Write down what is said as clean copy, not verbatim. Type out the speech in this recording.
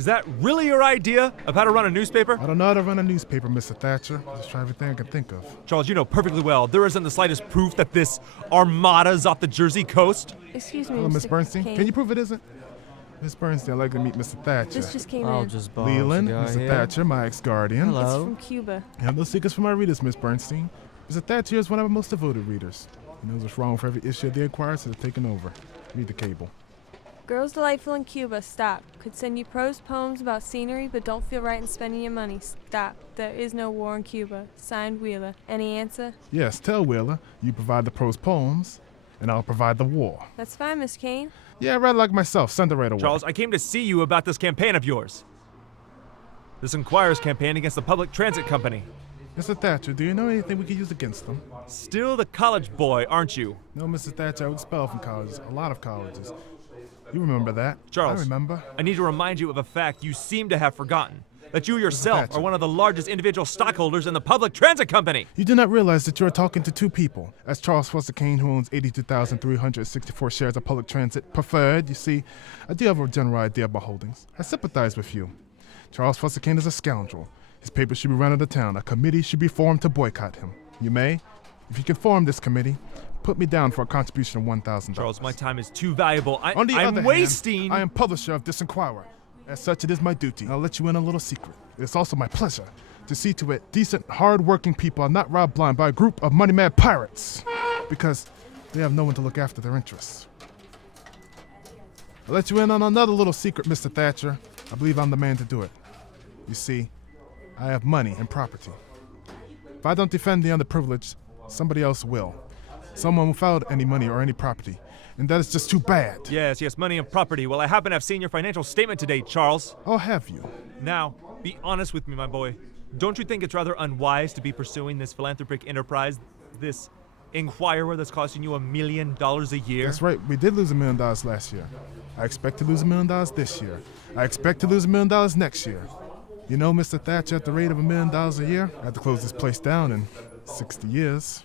Is that really your idea of how to run a newspaper? I don't know how to run a newspaper, Mr. Thatcher. Just try everything I can think of. Charles, you know perfectly well there isn't the slightest proof that this armada's off the Jersey coast. Excuse me, Hello, Miss Mr. Bernstein. Kane. Can you prove it isn't? Miss Bernstein, I'd like to meet Mr. Thatcher. This just came I'll in. just borrow Leland, a cigar Mr. here. Thatcher, my ex-guardian. It's Hello. from Cuba. I have no secrets for my readers, Miss Bernstein. Mr. Thatcher is one of my most devoted readers. He knows what's wrong for every issue of the Enquirer, so they're taking over. Read the cable. Girls delightful in Cuba. Stop. Could send you prose poems about scenery, but don't feel right in spending your money. Stop. There is no war in Cuba. Signed, Wheeler. Any answer? Yes, tell Wheeler you provide the prose poems, and I'll provide the war. That's fine, Miss Kane. Yeah, rather like myself. Send it right away. Charles, I came to see you about this campaign of yours. This Enquirer's campaign against the Public Transit Company. Mr. Thatcher, do you know anything we could use against them? Still the college boy, aren't you? No, Mr. Thatcher, I was expelled from colleges. A lot of colleges. You remember that? Charles. I remember. I need to remind you of a fact you seem to have forgotten. That you yourself Thatcher. are one of the largest individual stockholders in the Public Transit Company. You do not realize that you are talking to two people. As Charles Foster Kane, who owns 82,364 shares of public transit preferred, you see, I do have a general idea of my holdings. I sympathize with you. Charles Foster Kane is a scoundrel. His papers should be run out of town. A committee should be formed to boycott him. You may, if you can form this committee, put me down for a contribution of $1,000. Charles, my time is too valuable. On the I'm other wasting. hand, I am publisher of this Enquirer. As such, it is my duty. I'll let you in a little secret. It is also my pleasure to see to it decent, hard-working people are not robbed blind by a group of money-mad pirates, because they have no one to look after their interests. I'll let you in on another little secret, Mr. Thatcher. I believe I'm the man to do it. You see, I have money and property. If I don't defend the underprivileged, somebody else will. Someone without any money or any property. And that is just too bad. Yes, money and property. Well, I happen to have seen your financial statement today, Charles. Oh, have you? Now, be honest with me, my boy. Don't you think it's rather unwise to be pursuing this philanthropic enterprise, this Enquirer that's costing you $1 million a year? That's right. We did lose $1 million last year. I expect to lose $1 million this year. I expect to lose $1 million next year. You know, Mr. Thatcher, at the rate of $1 million a year, I have to close this place down in 60 years.